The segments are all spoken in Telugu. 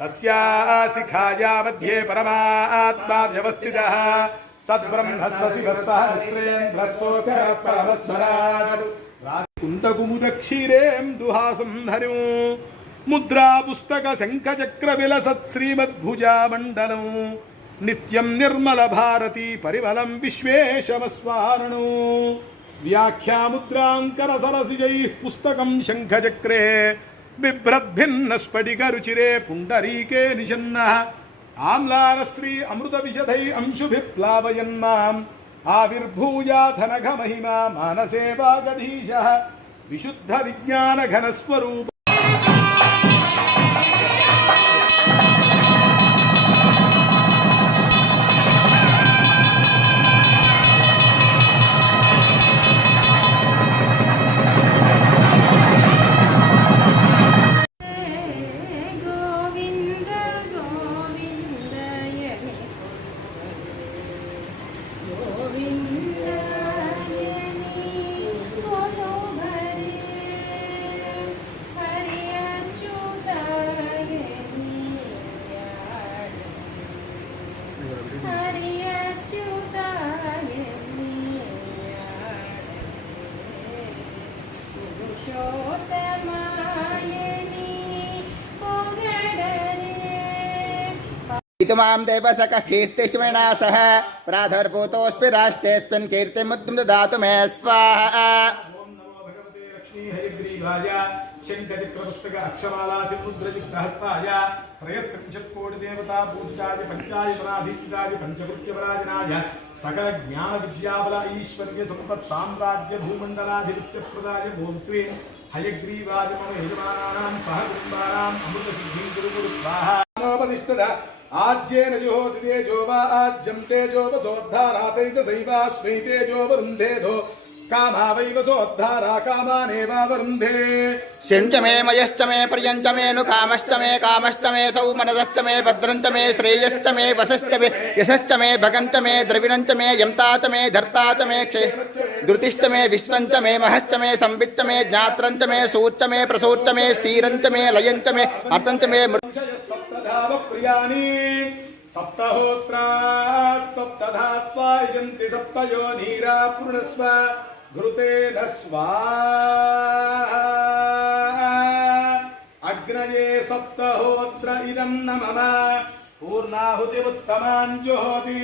तस्याशिखाया मध्ये परमात्मा व्यवस्थितः सद्ब्रह्म शिवः सहस्रेन्द्रस्तोक्षरपरमस्वराट् कुन्तकुमुदक्षीरेन्दुहासं हरिं मुद्रा पुस्तक शङ्खचक्र विलसत् श्रीमद्भुजामण्डलं नित्यं निर्मल भारती परिमलं विश्वेशमस्वारणो व्याख्यामुद्राङ्कर सरसिजैः पुस्तकं शङ्खचक्रे बिभ्रद्भिन्न स्फटिक रुचिरे पुण्डरीके निषन्नः आम्लारश्री अमृत विशदै अंशुभिप्लावयन्माम् आविर्भूयाथ नघ महिमा मानसे वागधीशः विशुद्ध विज्ञान घनस्वरूप इतुमां देवसकः कीर्तिश्मेणासः प्राधुर्भूतोऽस्मि राष्ट्रेऽस्मिन् कीर्तिमुद्रं ददातु मे स्वाहा। शङ्खचक्रपुस्तक अक्षमाला चिन्मुद्रचित्तहस्ताय त्रयस्त्रिंशत्कोटिदेवता पूजिताय पञ्चायतनाधीष्टिताय पञ्चकृत्यपराजनाय सकल ज्ञान विद्याबल ऐश्वर्य सम्पत् साम्राज्य भूमण्डलाधिपत्यप्रदाय ओं श्री हयग्रीवाय मम यजमानानां सह कुटुम्बानाम् अमृतसिद्धिं कुरु कुरु स्वाहा। नवोपदिष्टः आज्येन जुहोति तेजो वा आज्यं तेजो वसोद्धारातैतसैवास्मै तेजो वरुन्धेधो कामा वैवसोद्धारा कामानेवावरुन्धे। शञ्च मे मयश्च मे पर्यञ्च मे नु कामश्च मे सौमनसश्च मे भद्रञ्च मे श्रेयश्च मे वसश्च मे यशश्च मे भगञ्च मे द्रविणञ्च मे यन्ता च मे धर्ता च मे धृतिश्च मे विश्वञ्च मे महश्च मे संविच्च मे ज्ञात्रञ्च मे सूच्च मे प्रसूच्च मे सीरञ्च मे लयञ्च मे अर्थञ्च मे प्रियानि सप्तहोत्रा सप्तधात्वा यन्ति सप्तयोनीरा पूर्णस्व घृतेन स्वाहा। अग्नये सप्तहोत्र इदं न मम पूर्णाहुतिमुत्तमां जुहोति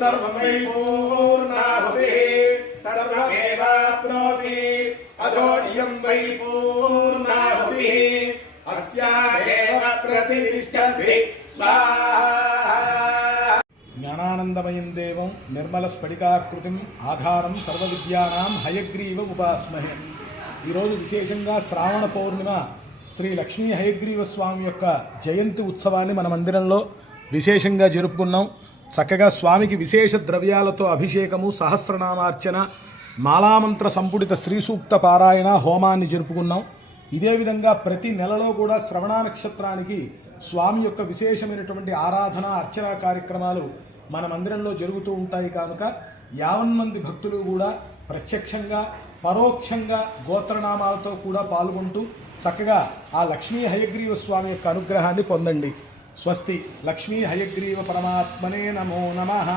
सर्वं वै पूर्णाहुतिः सर्वमेवाप्नोति अधो इयं वै पूर्णाहुतिः अस्यामेव प्रतिष्ठति स्वाहा। ज्ञानानंदमयं देवं निर्मल स्फटिकाकृतिं आधारं सर्वविद्यानां हयग्रीव उपास्महे। ఈరోజు విశేషంగా శ్రావణ పౌర్ణిమ శ్రీ లక్ష్మీ హయగ్రీవ స్వామి యొక్క జయంతి ఉత్సవాన్ని మన మందిరంలో విశేషంగా జరుపుకున్నాం. చక్కగా స్వామికి విశేష ద్రవ్యాలతో అభిషేకము, సహస్రనామార్చన, మాలామంత్ర సంపుడిత శ్రీ సూక్త పారాయణ హోమాన్ని జరుపుకున్నాం. ఇదే విధంగా ప్రతి నెలలో కూడా శ్రవణ నక్షత్రానికి స్వామి యొక్క విశేషమైనటువంటి ఆరాధన అర్చనా కార్యక్రమాలు మన మందిరంలో జరుగుతూ ఉంటాయి. కనుక 50 మంది భక్తులు కూడా ప్రత్యక్షంగా పరోక్షంగా గోత్రనామాలతో కూడా పాల్గొంటూ చక్కగా ఆ లక్ష్మీ హయగ్రీవ స్వామి యొక్క అనుగ్రహాన్ని పొందండి. స్వస్తి. లక్ష్మీ హయగ్రీవ పరమాత్మనే నమో నమః.